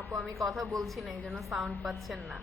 আপু আমি কথা বলছি না, এই জন্য সাউন্ড পাচ্ছেন না।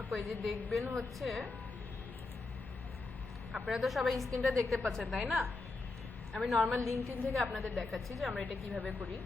আপু এই যে দেখবেন হচ্ছে, আপনারা তো সবাই স্ক্রিনটা দেখতে পাচ্ছেন তাই না? আমি নর্মাল লিঙ্কডইন থেকে আপনাদের দেখাচ্ছি যে আমরা এটা কিভাবে করি।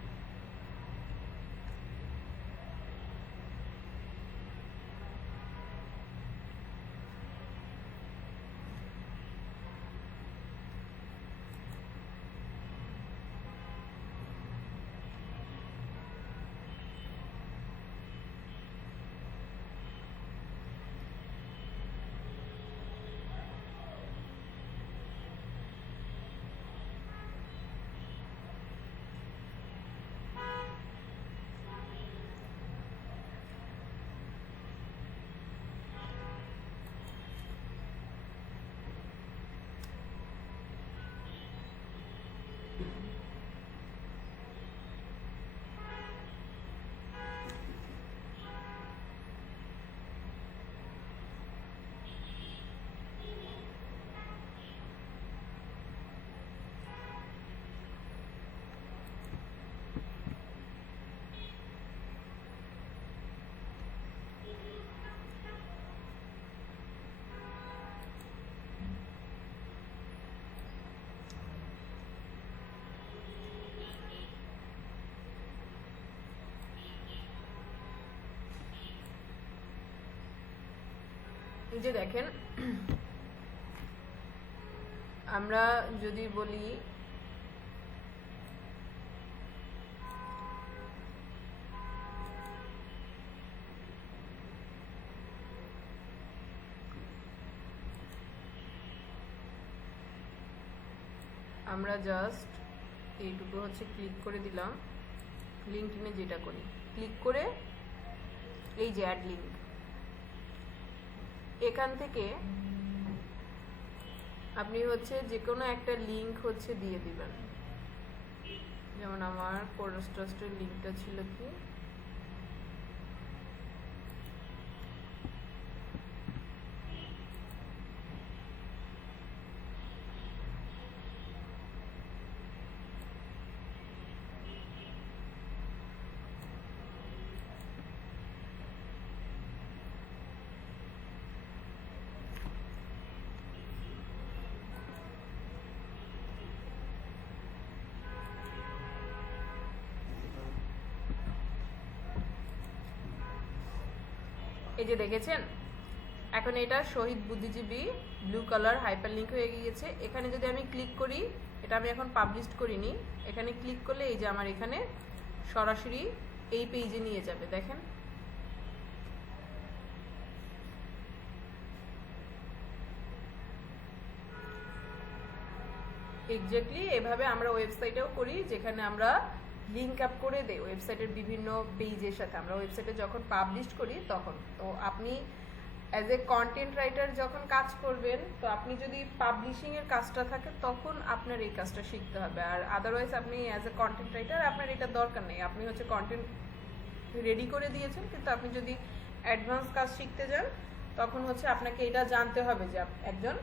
এই যে দেখেন, আমরা যদি বলি আমরা জাস্ট এইটুকু হচ্ছে ক্লিক করে দিলাম, লিঙ্কডইনে যেটা করি ক্লিক করে এই যে অ্যাড লিঙ্ক, এখান থেকে আপনি হচ্ছে যে কোনো একটা লিঙ্ক হচ্ছে দিয়ে দিবেন। যেমন আমার কোর্স ট্রাস্টের লিঙ্কটা ছিল কি, এই যে দেখেছেন এখন এটা শহীদ বুদ্ধিজীবী ব্লু কালার হাইপার লিঙ্ক হয়ে গিয়েছে। এখানে যদি আমি ক্লিক করি, এটা আমি এখন পাবলিশ করিনি, এখানে ক্লিক করলে এই যে আমার এখানে সরাসরি এই পেজে নিয়ে যাবে। দেখেন এক্স্যাক্টলি এভাবে আমরা ওয়েবসাইটেও করি, যেখানে আমরা লিঙ্ক আপ করে দেই ওয়েবসাইটের বিভিন্ন পেজের সাথে। আমরা ওয়েবসাইটে যখন পাবলিশ করি তখন তো আপনি অ্যাজ এ কন্টেন্ট রাইটার যখন কাজ করবেন, তো আপনি যদি পাবলিশিংয়ের কাজটা থাকে তখন আপনার এই কাজটা শিখতে হবে। আর আদারওয়াইজ আপনি অ্যাজ এ কন্টেন্ট রাইটার আপনার এটা দরকার নেই, আপনি হচ্ছে কন্টেন্ট রেডি করে দিয়েছেন, কিন্তু আপনি যদি অ্যাডভান্স কাজ শিখতে যান তখন হচ্ছে আপনাকে এটা জানতে হবে যে একজন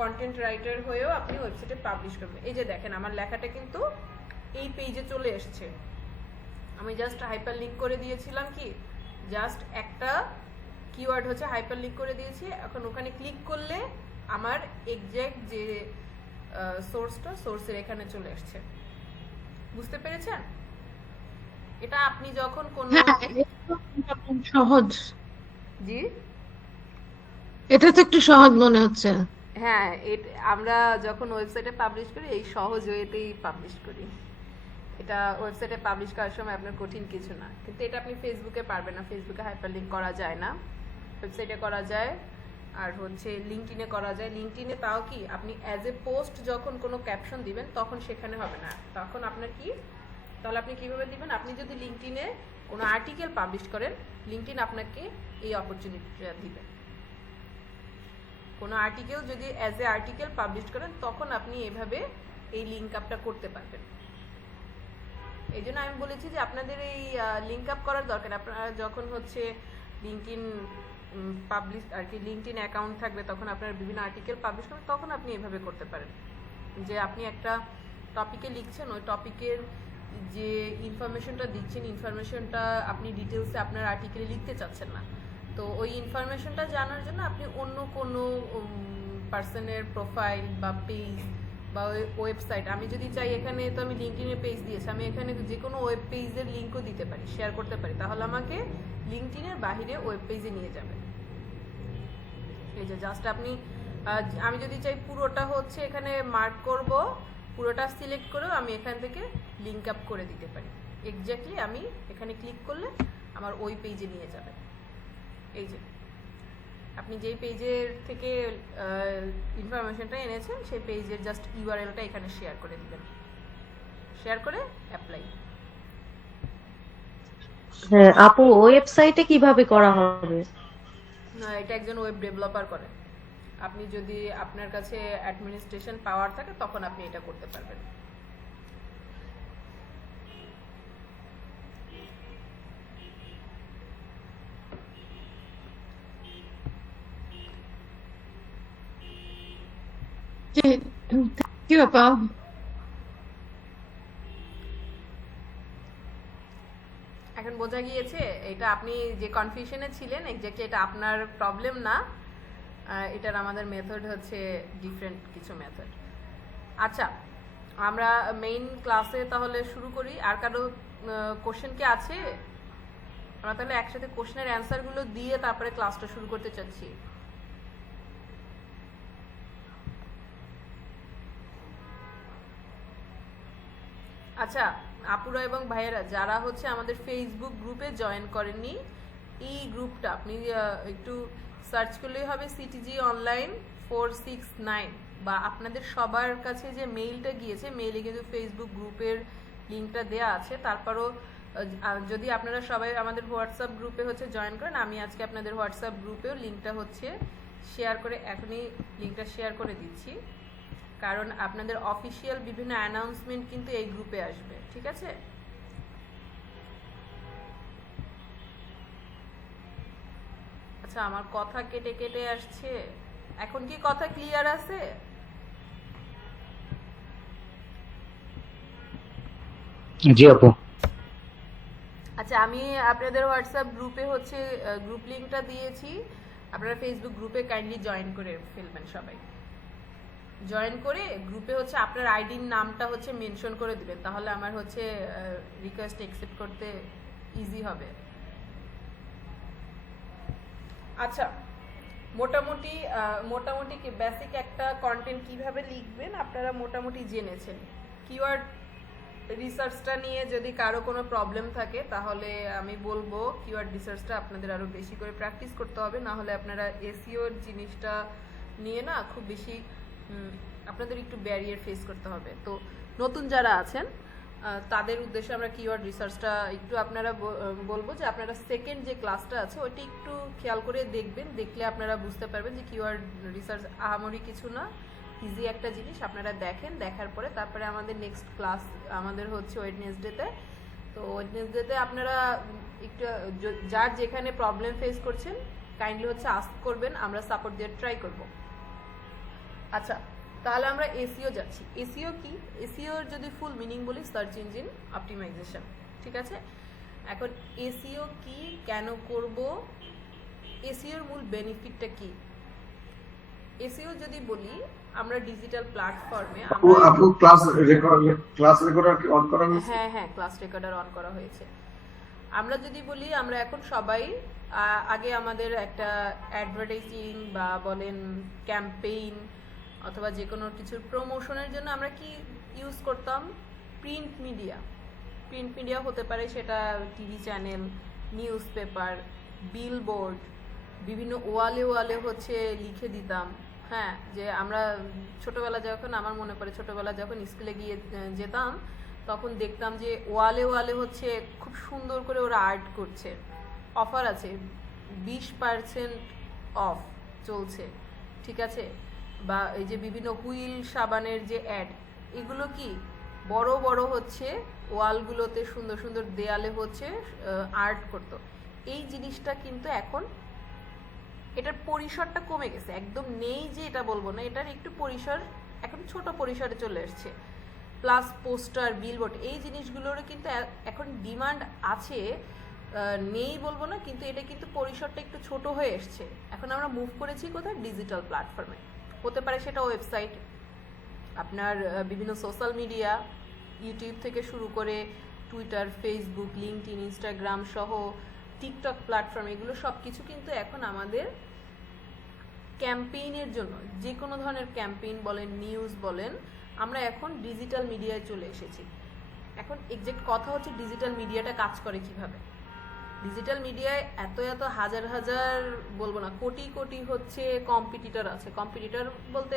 কন্টেন্ট রাইটার হয়েও আপনি ওয়েবসাইটে পাবলিশ করবেন। এই যে দেখেন আমার লেখাটা কিন্তু এই পেজে চলে এসেছে, আমি জাস্ট হাইপার লিঙ্ক করে দিয়েছিলাম, কি জাস্ট একটা কিওয়ার্ড হচ্ছে হাইপার লিঙ্ক করে দিয়েছি। এখন ওখানে ক্লিক করলে আমার এক্স্যাক্ট যে সোর্সের এখানে চলে আসছে। বুঝতে পেরেছেন? এটা আপনি যখন কোনো সহজ, জি এটা তো একটু সহজ মনে হচ্ছে। হ্যাঁ, আমরা যখন ওয়েবসাইটে পাবলিশ করি এই সহজ ওয়েতেই পাবলিশ করি। এটা ওয়েবসাইটে পাবলিশ করার সময় আপনার কঠিন কিছু না, কিন্তু এটা আপনি ফেসবুকে পারবেন না, ফেসবুকে হাইপারলিংক করা যায় না, ওয়েবসাইটে করা যায়। আর হচ্ছে লিঙ্কডইনে করা যায়। লিঙ্কডইনে তাও কি আপনি অ্যাজ এ পোস্ট যখন কোনো ক্যাপশন দিবেন তখন সেখানে হবে না, তখন আপনার কি, তাহলে আপনি কিভাবে দিবেন? আপনি যদি লিঙ্কডইনে কোনো আর্টিকেল পাবলিশ করেন, লিঙ্কডইন আপনাকে এই অপরচুনিটিটা দিবে। কোনো আর্টিকেল যদি অ্যাজ এ আর্টিকেল পাবলিশ করেন তখন আপনি এভাবে এই লিঙ্ক আপটা করতে পারবেন। এই জন্য আমি বলেছি যে আপনাদের এই লিঙ্ক আপ করার দরকার। আপনারা যখন হচ্ছে লিঙ্কডইন পাবলিশ আর কি লিঙ্কডইন অ্যাকাউন্ট থাকবে তখন আপনারা বিভিন্ন আর্টিকেল পাবলিশ করবেন, তখন আপনি এভাবে করতে পারেন যে আপনি একটা টপিকে লিখছেন, ওই টপিকের যে ইনফরমেশনটা দিচ্ছেন, ইনফরমেশনটা আপনি ডিটেলসে আপনার আর্টিকেলে লিখতে চাচ্ছেন না, তো ওই ইনফরমেশনটা জানার জন্য আপনি অন্য কোনো পার্সনের প্রোফাইল বা পেজ বা ওয়েবসাইট, আমি যদি চাই এখানে তো আমি লিঙ্কডইনের পেজ দিয়েছি, আমি এখানে যে কোনো ওয়েব পেজের লিঙ্কও দিতে পারি, শেয়ার করতে পারি, তাহলে আমাকে লিঙ্কডইনের বাহিরে ওয়েব পেজে নিয়ে যাবে। এই যে জাস্ট আপনি আমি যদি চাই পুরোটা হচ্ছে এখানে মার্ক করব, পুরোটা সিলেক্ট করেও আমি এখান থেকে লিঙ্ক আপ করে দিতে পারি। এক্স্যাক্টলি আমি এখানে ক্লিক করলে আমার ওই পেজে নিয়ে যাবে। এই যে আপনি যেই পেজের থেকে ইনফরমেশনটা এনেছেন সেই পেজের জাস্ট ইউআরএলটা এখানে শেয়ার করে দিবেন, শেয়ার করে অ্যাপ্লাই। হ্যাঁ আপু, ওয়েবসাইটে কিভাবে করা হবে? এটা একজন ওয়েব ডেভেলপার করে। আপনি যদি আপনার কাছে অ্যাডমিনিস্ট্রেশন পাওয়ার থাকে তখন আপনি এটা করতে পারবেন। থ্যাংক ইউ আপা। এখন বোঝা গিয়েছে এটা আপনি যে কনফিউশনে ছিলেন, এক্স্যাক্টলি এটা আপনার প্রবলেম না, এটার আমাদের মেথড হচ্ছে ডিফারেন্ট কিছু মেথড। আচ্ছা, আমরা মেইন ক্লাসে তাহলে শুরু করি। আর কারো কোশ্চেন কি আছে? আমরা তাহলে একসাথে কোশ্চেনের অ্যান্সারগুলো দিয়ে তারপরে ক্লাসটা শুরু করতে চাচ্ছি। আচ্ছা আপুরা এবং ভাইয়েরা যারা হচ্ছে আমাদের ফেসবুক গ্রুপে জয়েন করেননি, এই গ্রুপটা আপনি একটু সার্চ করলেই হবে সিটিজি অনলাইন 469, বা আপনাদের সবার কাছে যে মেইলটা গিয়েছে মেইলে কিন্তু ফেসবুক গ্রুপের লিঙ্কটা দেওয়া আছে। তারপরও যদি আপনারা সবাই আমাদের হোয়াটসঅ্যাপ গ্রুপে হচ্ছে জয়েন করেন, আমি আজকে আপনাদের হোয়াটসঅ্যাপ গ্রুপেও লিঙ্কটা হচ্ছে শেয়ার করে, এখনই লিঙ্কটা শেয়ার করে দিচ্ছি, কারণ আপনাদের অফিসিয়াল বিভিন্ন অ্যানাউন্সমেন্ট কিন্তু এই গ্রুপে আসবে। ঠিক আছে? আচ্ছা, আমার কথা কেটে কেটে আসছে, এখন কি কথা ক্লিয়ার আছে? জি আপু। আচ্ছা, আমি আপনাদের হোয়াটসঅ্যাপ গ্রুপে হচ্ছে গ্রুপ লিঙ্কটা দিয়েছি, আপনারা ফেসবুক গ্রুপে কাইন্ডলি জয়েন করে ফেলবেন। সবাই জয়েন করে গ্রুপে হচ্ছে আপনার আইডির নামটা হচ্ছে মেনশন করে দিবেন, তাহলে আমার হচ্ছে রিকোয়েস্ট অ্যাকসেপ্ট করতে ইজি হবে। আচ্ছা, মোটামুটি কি বেসিক একটা কন্টেন্ট কিভাবে লিখবেন আপনারা মোটামুটি জেনেছেন। কিওয়ার্ড রিসার্চটা নিয়ে যদি কারো কোনো প্রবলেম থাকে তাহলে আমি বলবো কিওয়ার্ড রিসার্চটা আপনাদের আরও বেশি করে প্র্যাকটিস করতে হবে, না হলে আপনারা এসইওর জিনিসটা নিয়ে না খুব বেশি আপনাদের একটু ব্যারিয়ার ফেস করতে হবে। তো নতুন যারা আছেন তাদের উদ্দেশ্যে আমরা কিওয়ার্ড রিসার্চটা একটু আপনারা বলবো যে আপনারা সেকেন্ড যে ক্লাসটা আছে ওইটা একটু খেয়াল করে দেখবেন, দেখলে আপনারা বুঝতে পারবেন যে কিওয়ার্ড রিসার্চ আহামরি কিছু না, ইজি একটা জিনিস। আপনারা দেখেন, দেখার পরে তারপরে আমাদের নেক্সট ক্লাস আমাদের হচ্ছে ওয়েডনেসডেতে। তো ওয়েডনেসডেতে আপনারা একটু যার যেখানে প্রবলেম ফেস করছেন কাইন্ডলি হচ্ছে আস্ক করবেন, আমরা সাপোর্ট দিয়ে ট্রাই করব। আচ্ছা, তাহলে আমরা এসইও যাচ্ছি। এসইও কি? এসইওর যদি ফুল মিনিং বলি, সার্চ ইঞ্জিন অপটিমাইজেশন, ঠিক আছে? এখন এসইও কি, কেন করব, এসইওর মূল বেনিফিটটা কি? এসইও যদি বলি, আমরা ডিজিটাল প্ল্যাটফর্মে আপু ক্লাস রেকর্ডার কি অন করা হয়েছে? হ্যাঁ, ক্লাস রেকর্ডার অন করা হয়েছে। আমরা যদি বলি, আমরা এখন সবাই আগে আমাদের একটা অ্যাডভার্টাইজিং বা বলেন ক্যাম্পেইন অথবা যে কোনো কিছুর প্রমোশনের জন্য আমরা কি ইউজ করতাম? প্রিন্ট মিডিয়া হতে পারে সেটা TV channel, news paper, billboard, বিভিন্ন ওয়ালে হচ্ছে লিখে দিতাম। হ্যাঁ, যে আমরা ছোটবেলা যখন, আমার মনে পড়ে ছোটবেলা যখন স্কুলে গিয়ে যেতাম তখন দেখতাম যে ওয়ালে হচ্ছে খুব সুন্দর করে ওরা আর্ট করছে, অফার আছে, 20% অফ চলছে, ঠিক আছে? বা এই যে বিভিন্ন হুইল সাবানের যে অ্যাড, এগুলো কি বড় হচ্ছে ওয়ালগুলোতে, সুন্দর দেয়ালে হচ্ছে আর্ট করতো। এই জিনিসটা কিন্তু এখন এটার পরিসরটা কমে গেছে, একদম নেই যে এটা বলবো না, এটার একটু পরিসর এখন ছোট পরিসরে চলে এসছে। প্লাস পোস্টার, বিলবোর্ড, এই জিনিসগুলোরও কিন্তু এখন ডিমান্ড আছে, নেই বলবো না, কিন্তু এটা কিন্তু পরিসরটা একটু ছোট হয়ে এসছে। এখন আমরা মুভ করেছি কোথায়? ডিজিটাল প্ল্যাটফর্মে। হতে পারে সেটা ওয়েবসাইট, আপনার বিভিন্ন সোশ্যাল মিডিয়া, ইউটিউব থেকে শুরু করে টুইটার, ফেসবুক, লিঙ্কডইন, ইনস্টাগ্রাম সহ টিকটক প্ল্যাটফর্ম, এগুলো সব কিছু কিন্তু এখন আমাদের ক্যাম্পেইনের জন্য, যে কোনো ধরনের ক্যাম্পেইন বলেন, নিউজ বলেন, আমরা এখন ডিজিটাল মিডিয়ায় চলে এসেছি। এখন এক্সাক্ট কথা হচ্ছে ডিজিটাল মিডিয়াটা কাজ করে কিভাবে। ডিজিটাল মিডিয়ায় এত হাজার বলবো না, কোটি হচ্ছে কম্পিটিটর আছে। কম্পিটিটর বলতে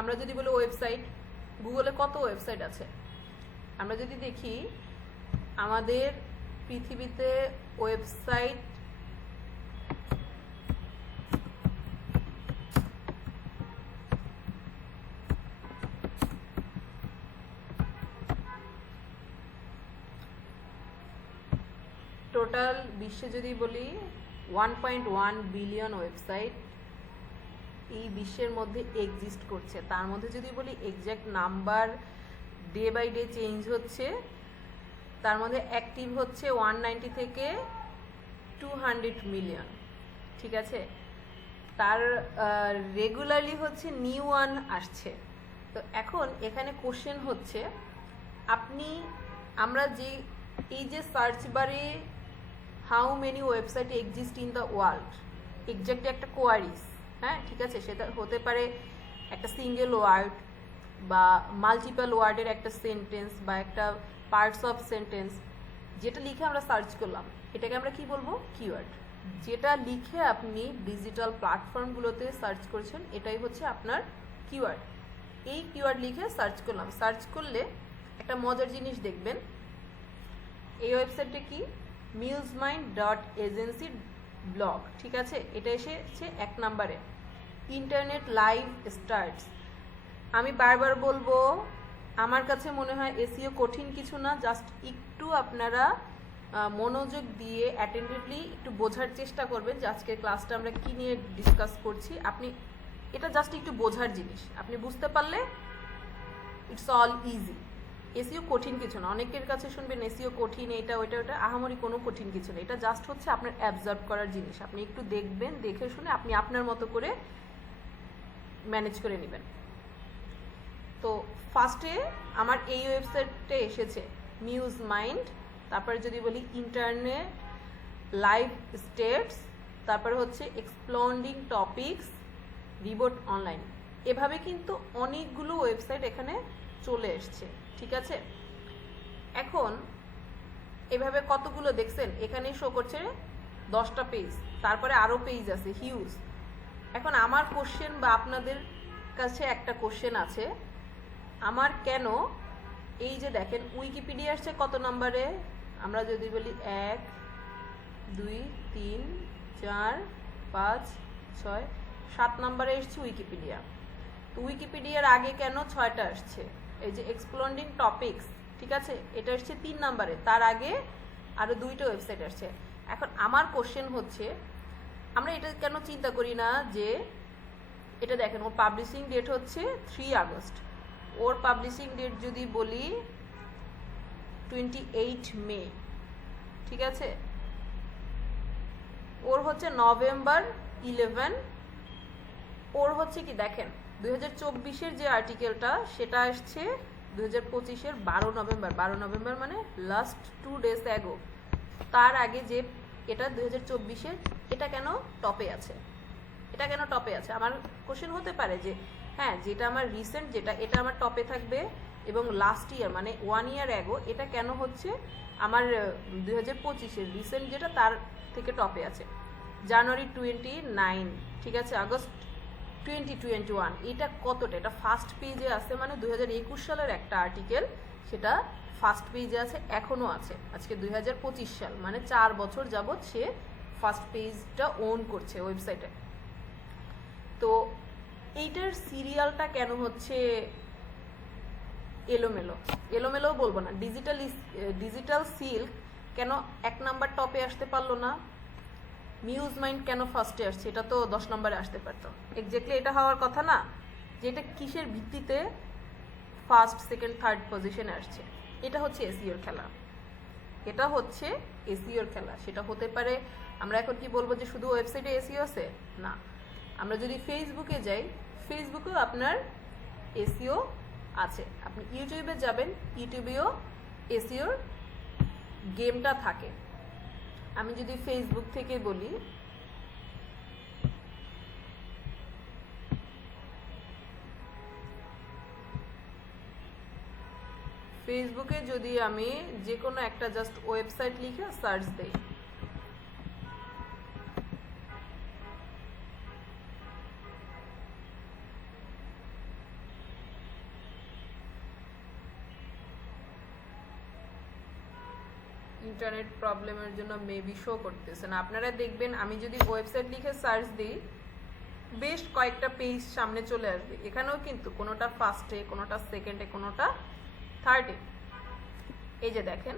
আমরা যদি বলি ওয়েবসাইট, গুগলে কত ওয়েবসাইট আছে। আমরা যদি দেখি আমাদের পৃথিবীতে ওয়েবসাইট টোটাল বিশ্বে যদি বলি 1.1 বিলিয়ন ওয়েবসাইট এই বিশ্বের মধ্যে এক্সিস্ট করছে। তার মধ্যে যদি বলি exact number day by day change হচ্ছে, তার মধ্যে অ্যাক্টিভ হচ্ছে 190 থেকে 200 মিলিয়ন, ঠিক আছে? তার রেগুলারলি হচ্ছে নিউ ওয়ান আসছে। তো এখন এখানে কোশ্চেন হচ্ছে, আমরা যে এই যে সার্চ বারে how many website exist in the world, exact একটা কোয়ারিজ, হ্যাঁ ঠিক আছে, সেটা হতে পারে একটা সিঙ্গেল ওয়ার্ড বা মাল্টিপল ওয়ার্ডের একটা সেন্টেন্স বা একটা পার্টস অফ সেন্টেন্স, যেটা লিখে আমরা সার্চ করলাম এটাকে আমরা কি বলবো? কিওয়ার্ড। যেটা লিখে আপনি ডিজিটাল প্ল্যাটফর্মগুলোতে সার্চ করছেন এটাই হচ্ছে আপনার কিওয়ার্ড। এই কিওয়ার্ড লিখে সার্চ করলাম, সার্চ করলে একটা মজার জিনিস দেখবেন। এই ওয়েবসাইটটা কি? musemind.agency ব্লগ, ঠিক আছে? এটা এসেছে 1 নম্বরে। Internet live starts. আমি বারবার বলবো, আমার কাছে মনে হয় এসইও কঠিন কিছু না, জাস্ট একটু আপনারা মনোযোগ দিয়ে অ্যাটেন্টিভলি একটু বোঝার চেষ্টা করবেন যে আজকের ক্লাসটা আমরা কি নিয়ে ডিসকাস করছি। আপনি এটা জাস্ট একটু বোঝার জিনিস, আপনি বুঝতে পারলে ইটস অল ইজি। এসইও কঠিন কিছু না। অনেকের কাছে শুনবেন এসইও কঠিন, এটা ওটা, আহামরি কোনো কঠিন কিছু না। এটা জাস্ট হচ্ছে আপনার অ্যাবজর্ব করার জিনিস। আপনি একটু দেখবেন, দেখে শুনে আপনি আপনার মতো করে ম্যানেজ করে নেবেন। তো ফার্স্টে আমার এই ওয়েবসাইটটা এসেছে নিউজ মাইন্ড, তারপরে যদি বলি ইন্টারনেট লাইভ স্টেটস, তারপরে হচ্ছে এক্সপ্লোরিং টপিকস, রিবোট অনলাইন। এভাবে কিন্তু অনেকগুলো ওয়েবসাইট এখানে চলে এসছে, ঠিক আছে? এখন এভাবে কতগুলো দেখছেন, এখানে শো করছে 10টা পেজ, তারপরে আরও পেজ আছে হিউজ। এখন আমার কোশ্চেন বা আপনাদের কাছে একটা কোশ্চেন আছে, আমার কেন এই যে দেখেন উইকিপিডিয়া আসছে কত নম্বরে, আমরা যদি বলি 1 2 3 4 5 6 7 নম্বরে এসছে উইকিপিডিয়া। তো উইকিপিডিয়ার আগে কেন 6টা আসছে? এই যে এক্সপ্লোরিং টপিকস, ঠিক আছে, এটা আসছে 3 নম্বরে, তার আগে আরো 2টা ওয়েবসাইট আসছে। এখন আমার কোশ্চেন হচ্ছে, আমরা এটা কেন চিন্তা করি না যে এটা দেখেন ওর পাবলিশিং ডেট হচ্ছে 3 আগস্ট, ওর পাবলিশিং ডেট যদি বলি 28 মে, ঠিক আছে, ওর হচ্ছে নভেম্বর 11, ওর হচ্ছে কি দেখেন 2024-এর যে আর্টিকেলটা সেটা আসছে 2025-এর 12 নভেম্বর, 12 নভেম্বর মানে লাস্ট 2 ডেজ অ্যাগো। তার আগে যে এটা 2024-এর, এটা কেন টপে আছে? এটা কেন টপে আছে? আমার কোশ্চেন হতে পারে যে হ্যাঁ, যেটা আমার রিসেন্ট, যেটা এটা আমার টপে থাকবে, এবং লাস্ট ইয়ার মানে 1 ইয়ার অ্যাগো এটা কেন হচ্ছে আমার 2025-এর রিসেন্ট যেটা তার থেকে টপে আছে। জানুয়ারি 29, ঠিক আছে, আগস্ট 2021, এটা কতটা, এটা ফার্স্ট পেজে আছে, মানে 2021 সালের একটা আর্টিকেল, সেটা ফার্স্ট পেজে আছে, এখনো আছে, আজকে 2025 সাল, মানে 4 বছর যাবৎ সে ফার্স্ট পেজটা ওন করছে ওয়েবসাইটে। তো এইটার সিরিয়ালটা কেন হচ্ছে এলোমেলো, এলোমেলো বলবো না, ডিজিটাল সিল্ক কেন 1 নাম্বার টপে আসতে পারলো না? মিউজ মাইন্ড কেন ফার্স্টে আসছে? এটা তো 10 নম্বরে আসতে পারতো। এক্স্যাক্টলি এটা হওয়ার কথা না, যে এটা কিসের ভিত্তিতে ফার্স্ট, সেকেন্ড, থার্ড পজিশনে আসছে? এটা হচ্ছে এসইওর খেলা, এটা হচ্ছে এসইওর খেলা। সেটা হতে পারে, আমরা এখন কি বলবো যে শুধু ওয়েবসাইটে এসইও আছে? না, আমরা যদি ফেসবুকে যাই, ফেসবুকেও আপনার এসইও আছে। আপনি ইউটিউবে যাবেন, ইউটিউবেও এসইওর গেমটা থাকে। আমি যদি ফেসবুক থেকে বলি, ফেসবুকে যদি আমি যে কোনো একটা জাস্ট ওয়েবসাইট লিখে সার্চ দেই, ইন্টারনেট প্রবলেমের জন্য মেবি শো করতেছে না, আপনারা দেখবেন আমি যদি ওয়েবসাইট লিখে সার্চ দিই বেশ কয়েকটা পেজ সামনে চলে আসবে। এখানেও কিন্তু কোনোটা ফার্স্টে, কোনোটা সেকেন্ডে, কোনোটা থার্ডে। এই যে দেখেন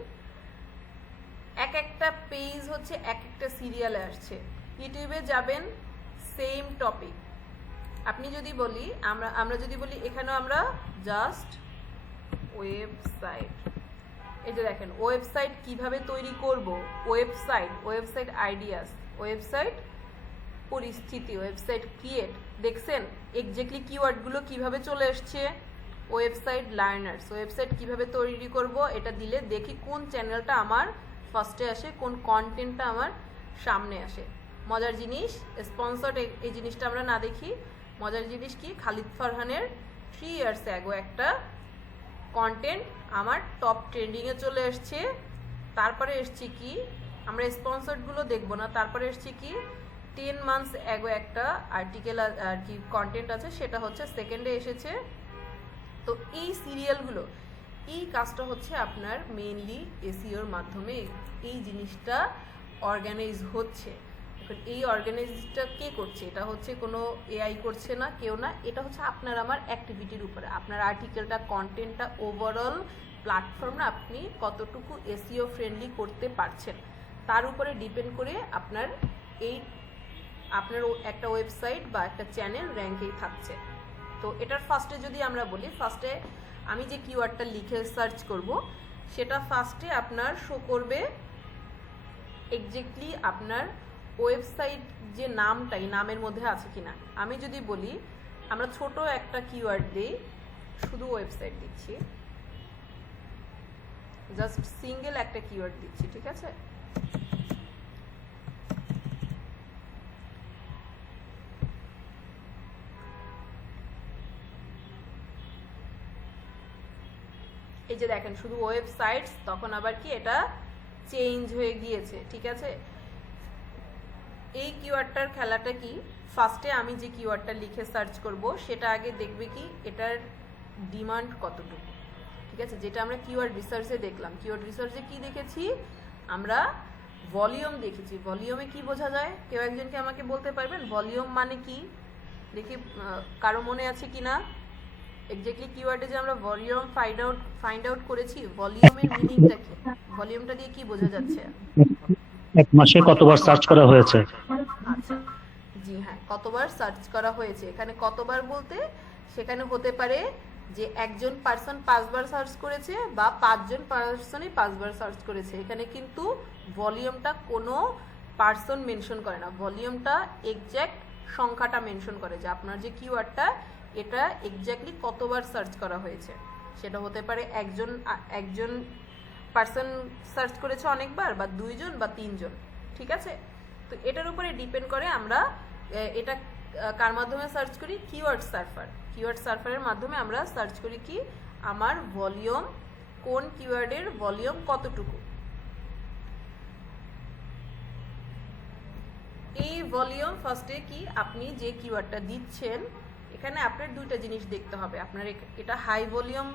এক একটা পেজ হচ্ছে এক একটা সিরিয়ালে আসছে। ইউটিউবে যাবেন, সেম টপিক। আপনি যদি বলি, আমরা যদি বলি এখানেও আমরা জাস্ট ওয়েবসাইট, এই যে দেখেন ওয়েবসাইট কিভাবে তৈরি করব, ওয়েবসাইট আইডিয়াস, ওয়েবসাইট পরিস্থিতি, ওয়েবসাইট ক্রিয়েট, দেখছেন এক্স্যাক্টলি কিওয়ার্ডগুলো কিভাবে চলে আসছে। ওয়েবসাইট লার্নার্স, ওয়েবসাইট কিভাবে তৈরি করব এটা দিলে দেখি কোন চ্যানেলটা আমার ফার্স্টে আসে, কোন কন্টেন্টটা আমার সামনে আসে। মজার জিনিস, স্পন্সর্ড এই জিনিসটা আমরা না দেখি। মজার জিনিস কি, খালিদ ফারহানের 3 ইয়ার্স অ্যাগো একটা কন্টেন্ট আমার টপ ট্রেন্ডিংয়ে চলে এসছে। তারপরে এসছে কি, আমরা স্পন্সর্ডগুলো দেখবো না, তারপরে এসছে কি 10 মান্থস অ্যাগো একটা আর্টিকেল আর কি কন্টেন্ট আছে, সেটা হচ্ছে সেকেন্ডে এসেছে। তো এই সিরিয়ালগুলো, এই কাজটা হচ্ছে আপনার মেইনলি এসইওর মাধ্যমে এই জিনিসটা অর্গানাইজ হচ্ছে। এখন এই অর্গানাইজটা কে করছে? এটা হচ্ছে কোনো এআই করছে না, কেউ না, এটা হচ্ছে আপনার আমার অ্যাক্টিভিটির উপরে, আপনার আর্টিকেলটা, কন্টেন্টটা, ওভারঅল প্ল্যাটফর্মটা আপনি কতটুকু এসইও ফ্রেন্ডলি করতে পারছেন তার উপরে ডিপেন্ড করে আপনার একটা ওয়েবসাইট বা একটা চ্যানেল র্যাঙ্কেই থাকছে। তো এটার ফার্স্টে যদি আমরা বলি, ফার্স্টে আমি যে কিওয়ার্ডটা লিখে সার্চ করব সেটা ফার্স্টে আপনার শো করবে এক্স্যাক্টলি আপনার ওয়েবসাইট যে নামটাই নামের মধ্যে আছে কিনা। আমি যদি বলি, আমরা ছোট একটা কিওয়ার্ড দিই, শুধু ওয়েবসাইট দিচ্ছি, জাস্ট সিঙ্গেল একটা কিওয়ার্ড দিচ্ছি, ঠিক আছে। এই যে দেখেন শুধু ওয়েবসাইটস, তখন আবার কি এটা চেঞ্জ হয়ে গিয়েছে, ঠিক আছে। এই কিওয়ার্ডটার খেলাটা কি, ফার্স্টে আমি যে কিওয়ার্ডটা লিখে সার্চ করব সেটা আগে দেখবে কি এটার ডিমান্ড কতটুকু। ঠিক আছে, যেটা আমরা কিওয়ার্ড রিসার্চে দেখলাম। কিওয়ার্ড রিসার্চে কি দেখেছি আমরা? ভলিউম দেখেছি। ভলিউমে কি বোঝা যায়? কেউ একজনকে আমাকে বলতে পারবেন ভলিউম মানে কি? দেখি কারো মনে আছে কি না? এক্স্যাক্টলি কিওয়ার্ডে যে আমরা ভলিউম ফাইন্ড আউট করেছি, ভলিউমের মিনিংটা কি? ভলিউমটা দিয়ে কি বোঝা যাচ্ছে? এক মাসে কতবার সার্চ করা হয়েছে? আচ্ছা, জি হ্যাঁ, কতবার সার্চ করা হয়েছে। এখানে কতবার বলতে সেখানে হতে পারে যে একজন পার্সন 5 বার সার্চ করেছে বা 5 জন পার্সনই 5 বার সার্চ করেছে। এখানে কিন্তু ভলিউমটা কোনো পার্সন মেনশন করে না, ভলিউমটা এক্স্যাক্ট সংখ্যাটা মেনশন করে যে আপনার যে কিওয়ার্ডটা এটা এক্স্যাক্টলি কতবার সার্চ করা হয়েছে। সেটা হতে পারে একজন পার্সন সার্চ করেছে অনেকবার, বা 2 জন বা 3 জন। ঠিক আছে, তো এটার উপরে ডিপেন্ড করে আমরা এটা কার মাধ্যমে সার্চ করি? Keyword surfer. কিওয়ার্ড সার্ফারের মাধ্যমে আমরা সার্চ করি কি আমার ভলিউম, কোন কিওয়ার্ডের ভলিউম কতটুকু। এই ভলিউম ফার্স্টে কি আপনি যে কিওয়ার্ডটা দিচ্ছেন এখানে আপনার দুইটা জিনিস দেখতে হবে। আপনার এটা হাই ভলিউম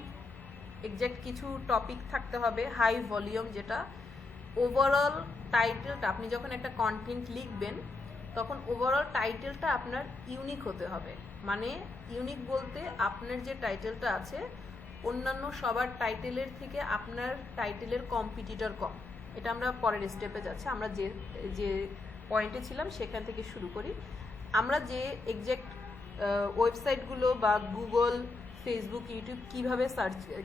এক্স্যাক্ট কিছু টপিক থাকতে হবে, হাই ভলিউম, যেটা ওভারঅল টাইটেলটা আপনি যখন একটা কন্টেন্ট লিখবেন তখন ওভারঅল টাইটেলটা আপনার ইউনিক হতে হবে। মানে ইউনিক বলতে আপনার যে টাইটেলটা আছে অন্যান্য সবার টাইটেলের থেকে আপনার টাইটেলের কম্পিটিটর কম। এটা আমরা পরের স্টেপে যাচ্ছি, আমরা যে পয়েন্টে ছিলাম সেখান থেকে শুরু করি। আমরা যে এক্স্যাক্ট ওয়েবসাইটগুলো বা গুগল, ফেসবুক, ইউটিউব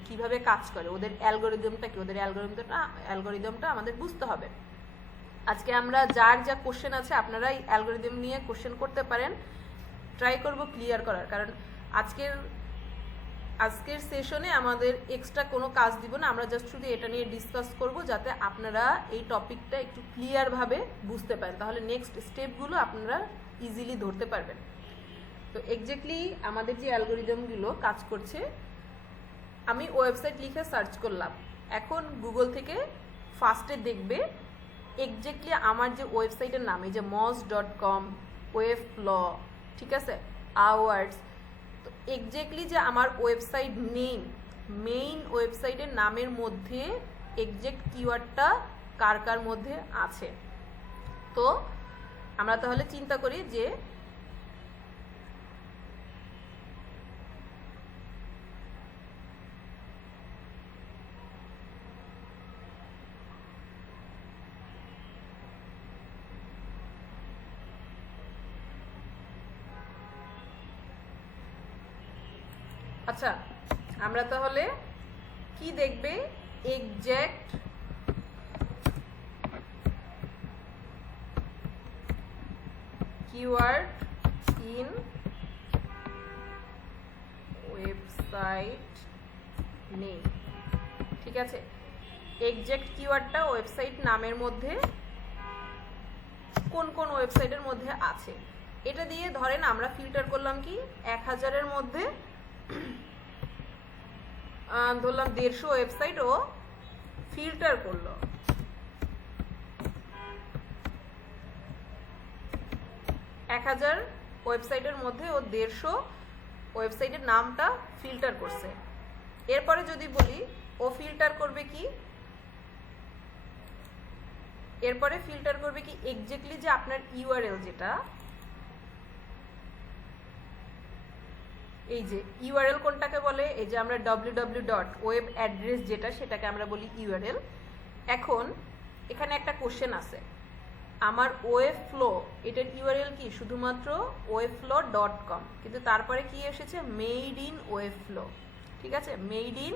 কিভাবে কাজ করে, ওদের অ্যালগোরিদমটা কি, ওদের অ্যালগোরিদমটা আমাদের বুঝতে হবে। আজকে আমরা যার যা কোশ্চেন আছে আপনারা এই অ্যালগোরিদম নিয়ে কোশ্চেন করতে পারেন, ট্রাই করব ক্লিয়ার করার। কারণ আজকের সেশনে আমাদের এক্সট্রা কোনো কাজ দিব না, আমরা জাস্ট শুধু এটা নিয়ে ডিসকাস করব যাতে আপনারা এই টপিকটা একটু ক্লিয়ারভাবে বুঝতে পারেন, তাহলে নেক্সট স্টেপগুলো আপনারা ইজিলি ধরতে পারবেন। তো এক্স্যাক্টলি আমাদের যে অ্যালগোরিদমগুলো কাজ করছে, আমি ওয়েবসাইট লিখে সার্চ করলাম, এখন গুগল থেকে ফার্স্টে দেখবে এক্স্যাক্টলি আমার যে ওয়েবসাইটের নাম, এই যে moz.com, ওয়েবফ্ল, ঠিক আছে, আওয়ার্ডস, তো এক্স্যাক্টলি যে আমার ওয়েবসাইট মেইন ওয়েবসাইটের নামের মধ্যে এক্স্যাক্ট কিওয়ার্ডটা কার কার মধ্যে আছে। তো আমরা তাহলে চিন্তা করি যে আচ্ছা, আমরা তাহলে কি দেখবে? Exact keyword in website name. ঠিক আছে, এক্স্যাক্ট কিওয়ার্ডটা ওয়েবসাইট নামের মধ্যে কোন কোন ওয়েবসাইটের মধ্যে আছে এটা দিয়ে ধরেন আমরা ফিল্টার করলাম কি 1000-এর মধ্যে ধরলাম 150 ওয়েবসাইট ও ফিল্টার করলো। 1000 ওয়েবসাইটের মধ্যে ও 150 ওয়েবসাইটের নামটা ফিল্টার করছে। এরপরে যদি বলি ও ফিল্টার করবে কি, এরপরে ফিল্টার করবে কি এক্স্যাক্টলি যে আপনার ইউআরএল, যেটা এই যে ইউআরএল কোনটাকে বলে, এই যে আমরা www.web অ্যাড্রেস যেটা, সেটাকে আমরা বলি ইউআরএল। এখন এখানে একটা কোশ্চেন আছে, আমার ওয়েবফ্লো এটার ইউআরএল কি? শুধুমাত্র webflow.com, কিন্তু তারপরে কি এসেছে? Made in Webflow. ঠিক আছে, মেড ইন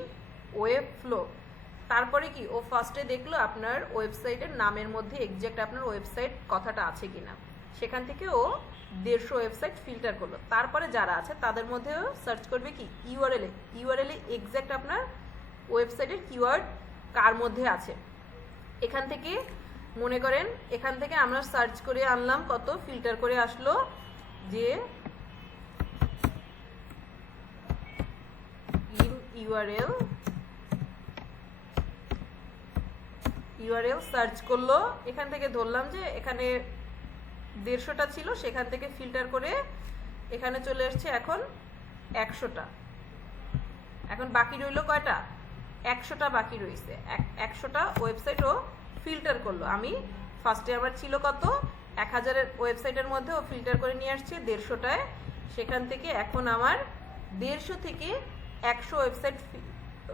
ওয়েবফ্লো। তারপরে কি ও ফার্স্টে দেখলো আপনার ওয়েবসাইটের নামের মধ্যে এক্স্যাক্ট আপনার ওয়েবসাইট কথাটা আছে কিনা, সেখান থেকে ও 150 ওয়েবসাইট ফিল্টার করলো। তারপরে যারা আছে তাদের মধ্যেও সার্চ করবে কি ইউআরএলে এক্স্যাক্ট আপনার ওয়েবসাইটের কিওয়ার্ড কার মধ্যে আছে। এখান থেকে মনে করেন এখান থেকে আমরা সার্চ করে আনলাম কত, ফিল্টার করে আসলো যে ইন ইউআরএল সার্চ করলো। এখান থেকে ধরলাম যে এখানে 150টা ছিল, সেখান থেকে ফিল্টার করে এখানে চলে এসছে এখন 100টা। এখন বাকি রইল কয়টা? 100টা বাকি রয়েছে। 100টা ওয়েবসাইটও ফিল্টার করলো। আমি ফার্স্টে আমার ছিল কত, 1000-এর ওয়েবসাইটের মধ্যে ও ফিল্টার করে নিয়ে আসছে 150টায়। সেখান থেকে এখন আমার 150 থেকে 100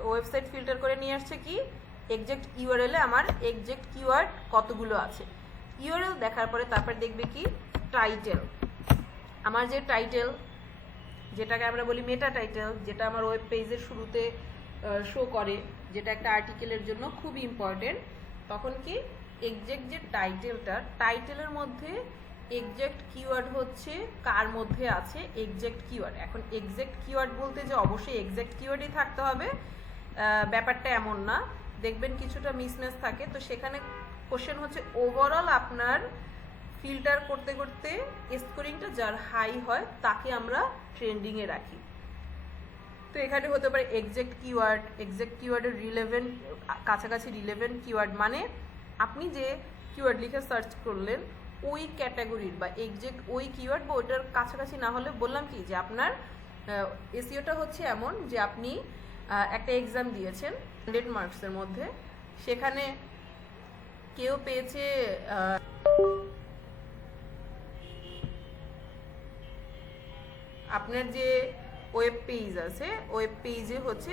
ওয়েবসাইট ফিল্টার করে নিয়ে আসছে কি এক্সাক্ট ইউআরএল এ আমার এক্সাক্ট কিওয়ার্ড কতগুলো আছে। ইউআরএল দেখার পরে তারপর দেখবে কি টাইটেল। আমার যে টাইটেল, যেটাকে আমরা বলি মেটা টাইটেল, যেটা আমার ওয়েব পেজের শুরুতে শো করে, যেটা একটা আর্টিকেলের জন্য খুব ইম্পর্টেন্ট, তখন কি এক্সাক্ট যে টাইটেলের মধ্যে এক্সাক্ট কিওয়ার্ড হচ্ছে কার মধ্যে আছে এক্সাক্ট কিওয়ার্ড। এখন এক্সাক্ট কিওয়ার্ড বলতে যে অবশ্যই এক্সাক্ট কিওয়ার্ডই থাকতে হবে ব্যাপারটা এমন না, দেখবেন কিছুটা মিসম্যাচ থাকে। তো সেখানে কোশ্চেন হচ্ছে ওভারঅল আপনার ফিল্টার করতে করতে স্কোরিংটা যার হাই হয় তাকে আমরা ট্রেন্ডিংয়ে রাখি। তো এখানে হতে পারে এক্সাক্ট কিওয়ার্ডের রিলেভেন্ট, কাছাকাছি রিলেভেন্ট কিওয়ার্ড, মানে আপনি যে কিওয়ার্ড লিখে সার্চ করলেন ওই ক্যাটাগরির বা এক্সাক্ট ওই কিওয়ার্ড বা ওইটার কাছাকাছি না হলে, বললাম কি যে আপনার এসইওটা হচ্ছে এমন যে আপনি একটা এক্সাম দিয়েছেন 100 মার্কসের মধ্যে, সেখানে কেউ পেয়েছে আপনার যে ওয়েব পেজ আছে, ওয়েব পেজে হচ্ছে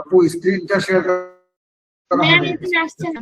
আপু স্ক্রিনটা শেয়ার করা ম্যাম হবে? এখানে আসছে না।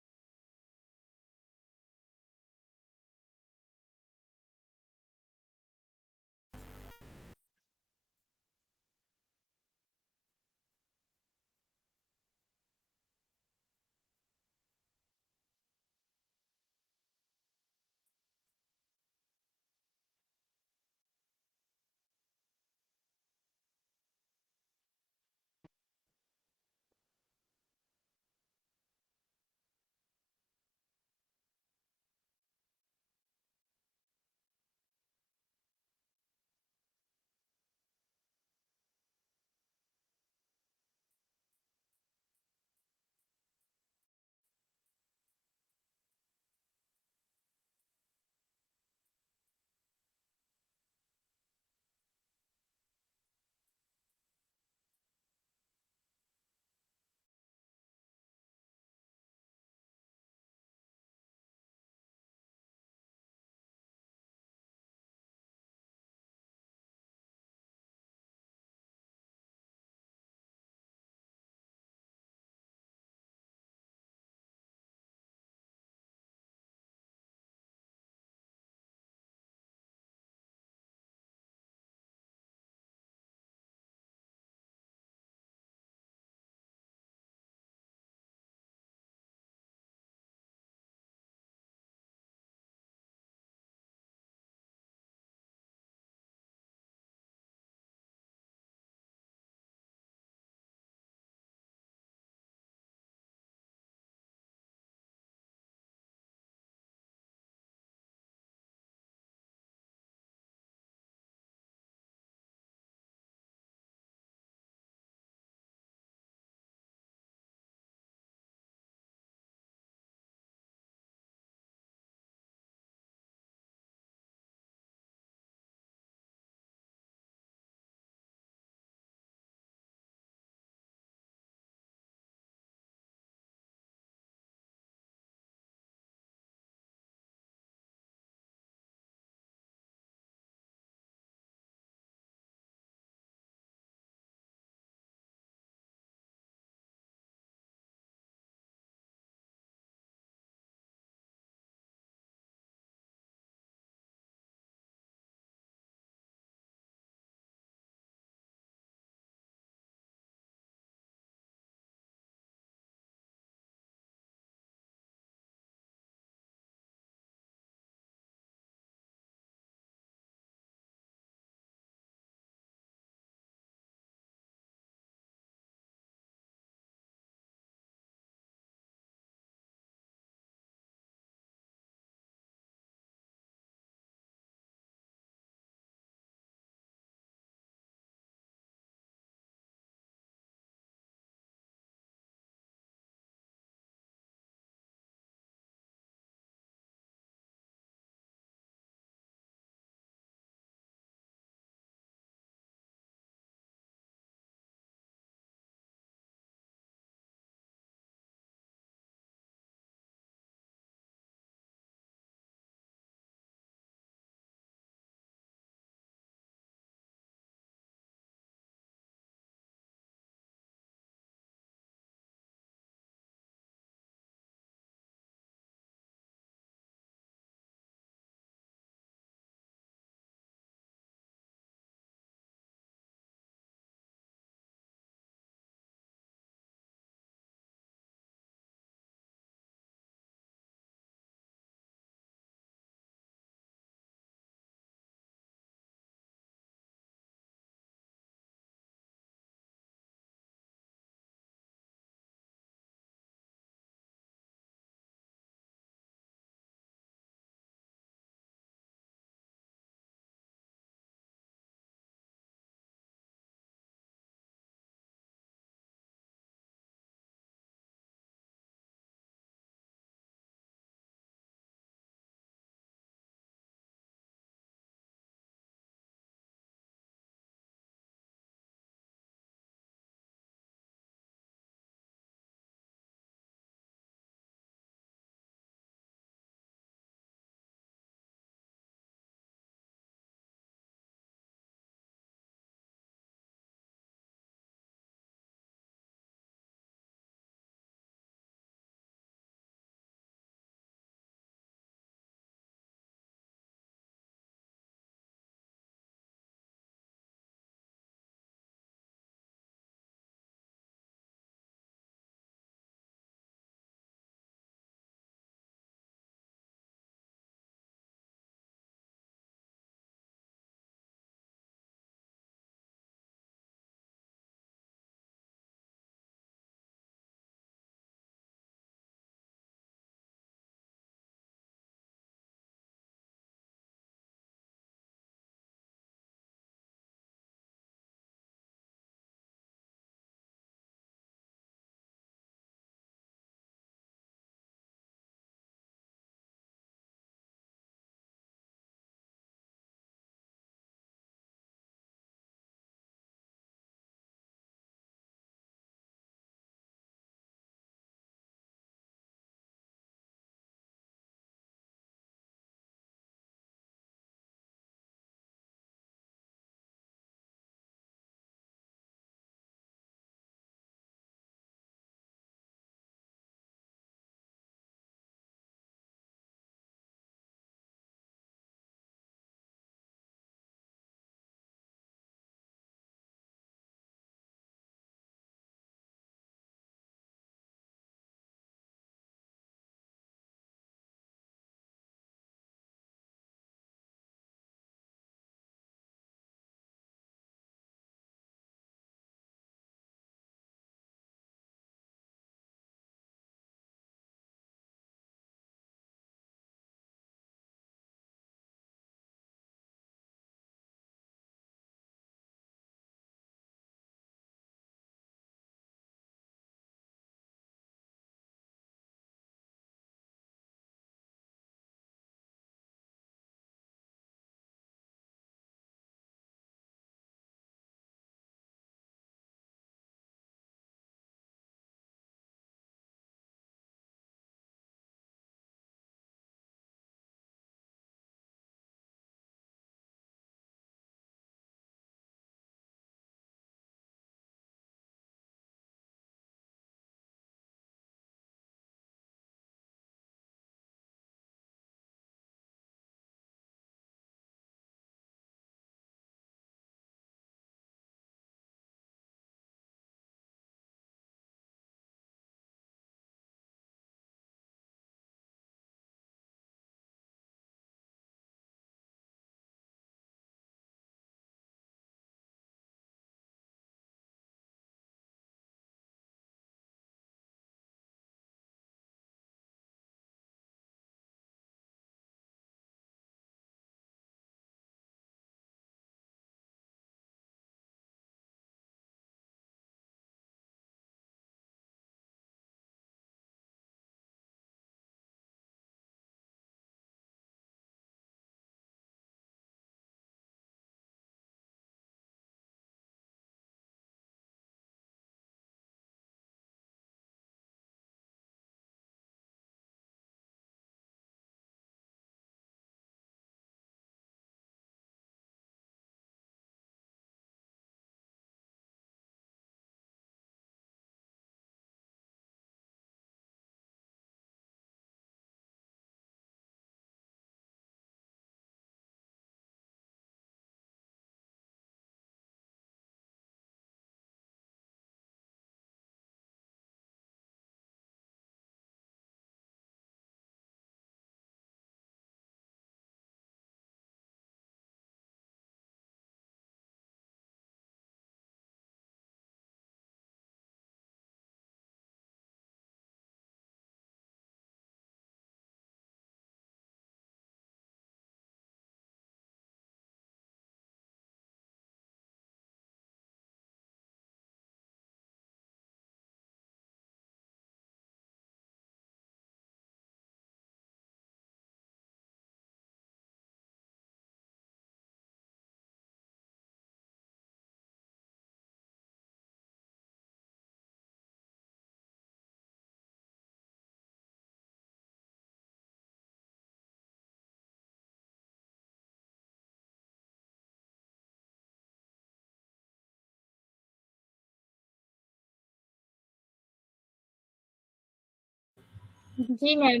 জি ম্যাম,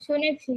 শুনেছি।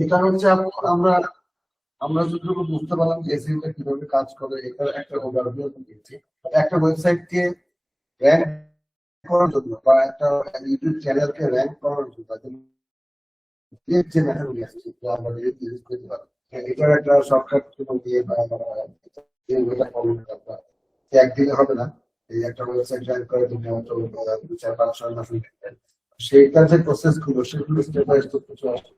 এটা হচ্ছে আমরা আমরা যতটুকু বুঝতে পারলাম যে এসইও টা কিভাবে কাজ করে এটা একটা ওভারভিউ দিচ্ছি। একটা ওয়েবসাইটকে র্যাঙ্ক করার জন্য বা একটা ইউটিউব চ্যানেলকে র্যাঙ্ক করার জন্য যে মেথড আসছে যে আমরা ইউজ করতে পারি, এটার একটা শর্টকাট দিয়ে এটা ফলো করতে হবে। একদিনে হবে না, এই একটা ওয়েবসাইট র্যাঙ্ক করে তুমি হয়তো 2, 4, 5, 6 মাস লাগবে। সেইটার যে প্রসেস গুলো সেগুলো স্টেপ বাই স্টেপ কিছু আসছে।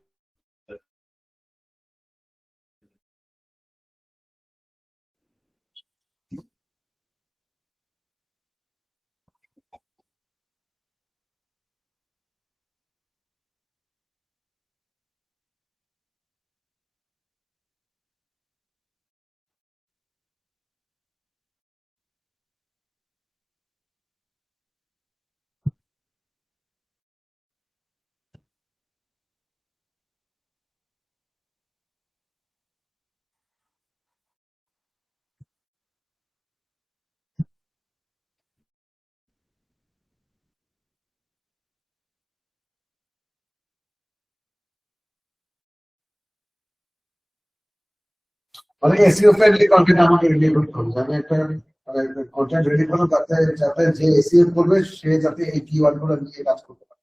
মানে এসইও ফ্রেন্ডলি কন্টেন্ট আমাকে রেডি করতে হবে। আমি একটা কন্টেন্ট রেডি করবো যাতে যাতে যে এসইও করবে সে যাতে এই কিওয়ার্ড গুলো নিয়ে কাজ করতে পারে।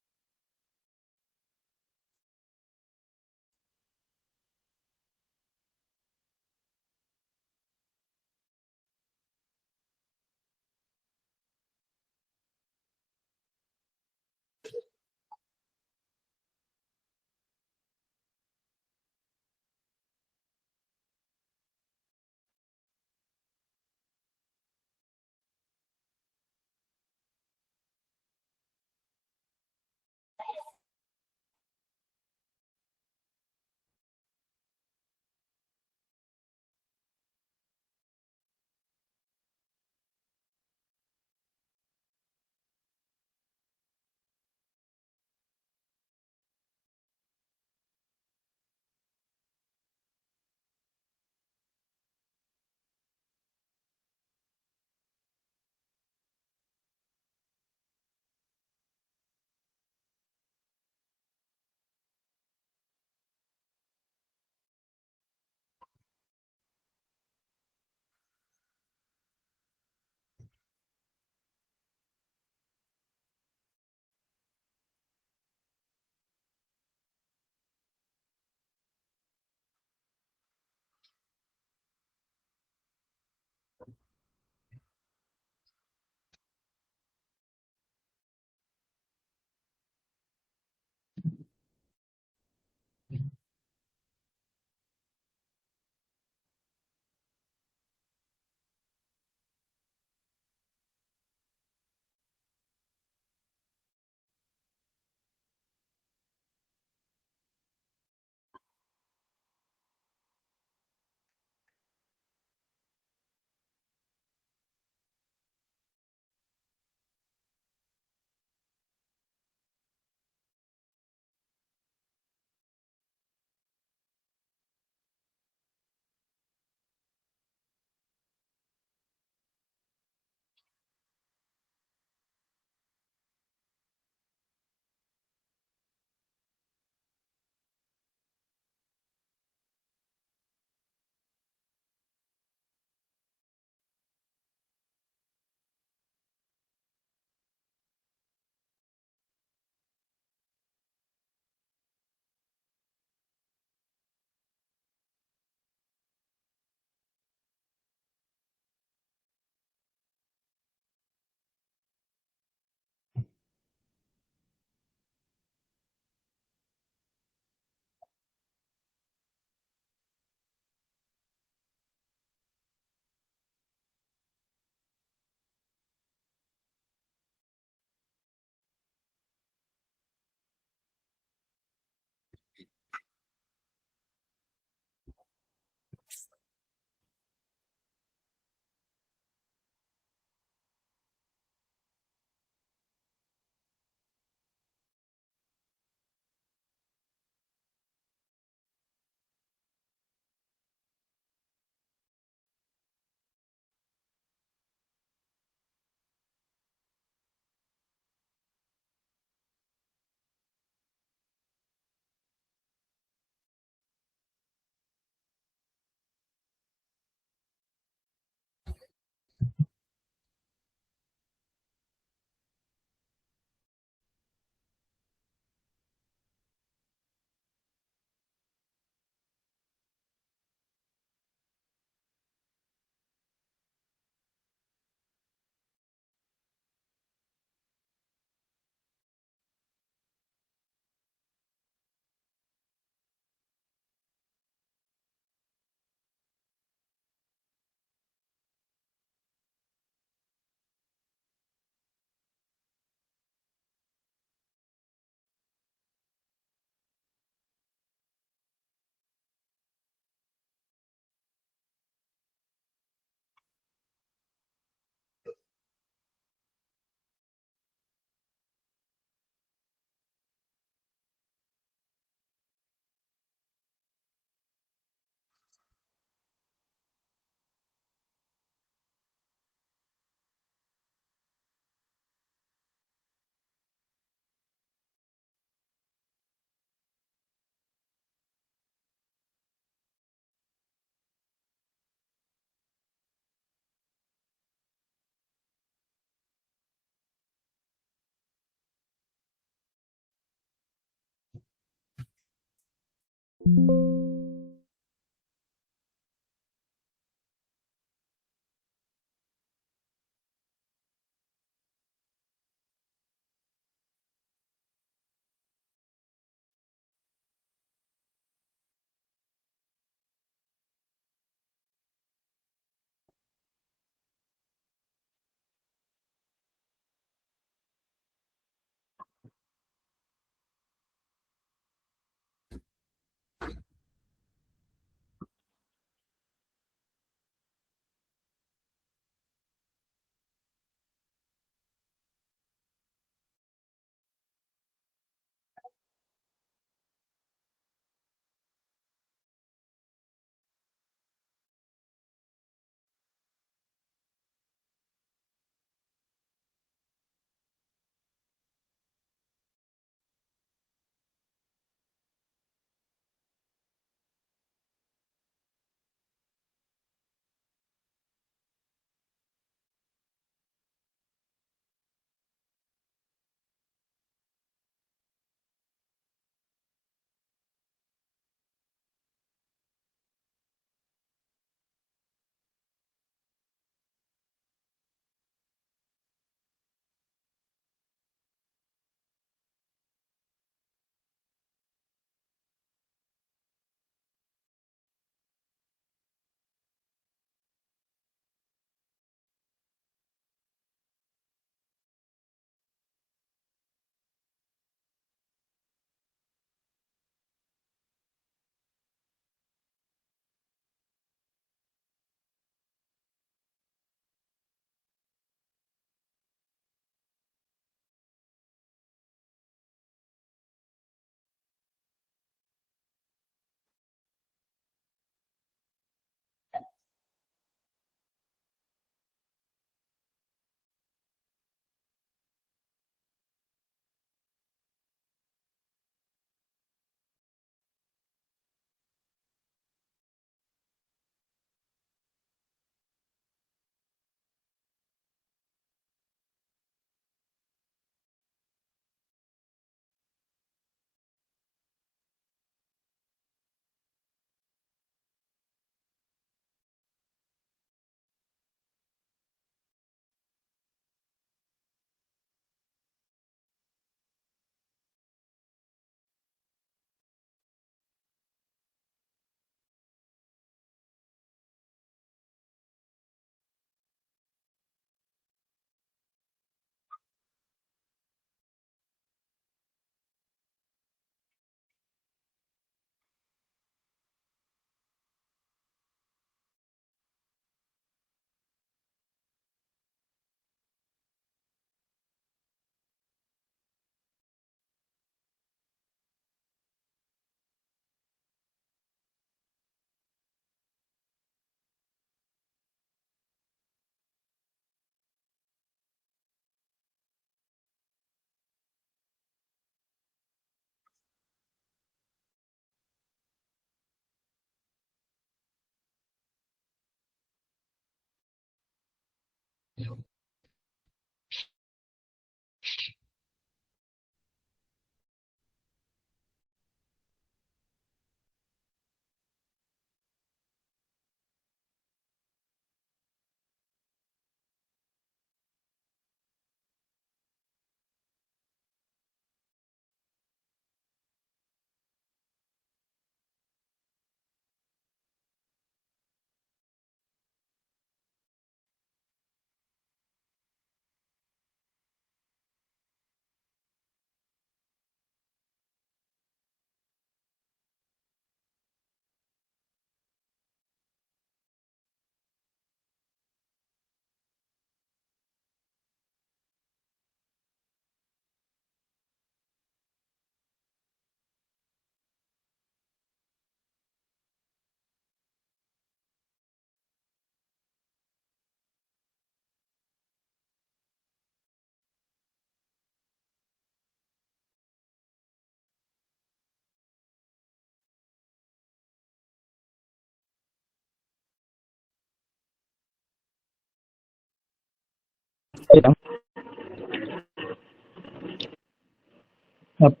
আপ-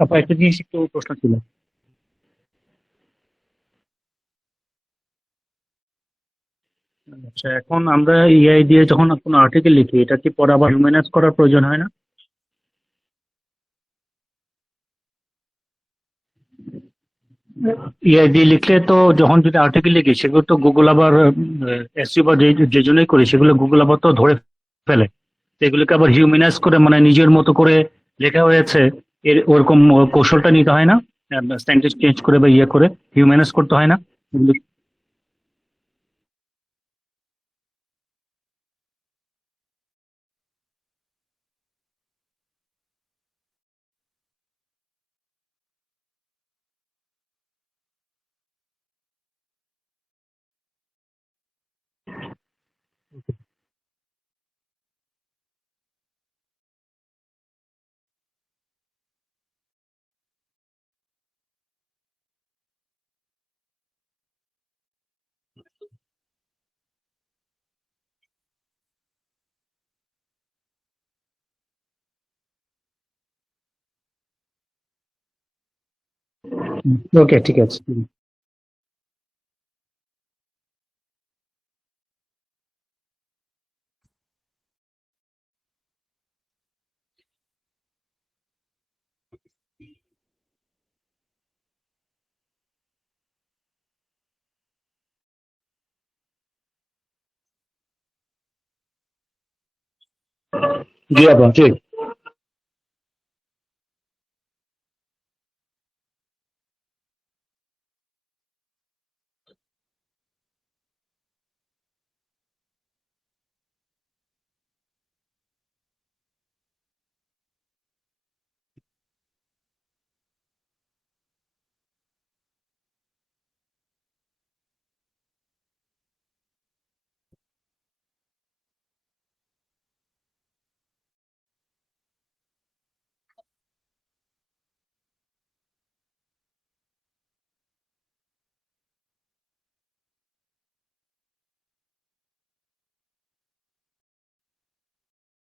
আপা একটা জিনিস একটু প্রশ্ন ছিল। আচ্ছা, এখন আমরা এআই দিয়ে যখন কোনো আর্টিকেল লিখি, এটা কি পরে আবার হিউম্যানাইজ করার প্রয়োজন হয় না? এআই দিয়ে লিখলে তো যখন যদি আর্টিকেল লিখি সেগুলো তো গুগল আবার এসইও বা যে যে জন্যই করি সেগুলো গুগল আবার তো ধরে ফেলে। তো এগুলোকে আবার হিউম্যানাইজ করে মানে নিজের মতো করে লেখা হয়েছে, এর ওরকম কৌশলটা নিতে হয় না? সেন্টেন্স চেঞ্জ করে বা ইয়ে করে হিউম্যানাইজ করতে হয় না? ওকে, ঠিক আছে। জি আপা, জি।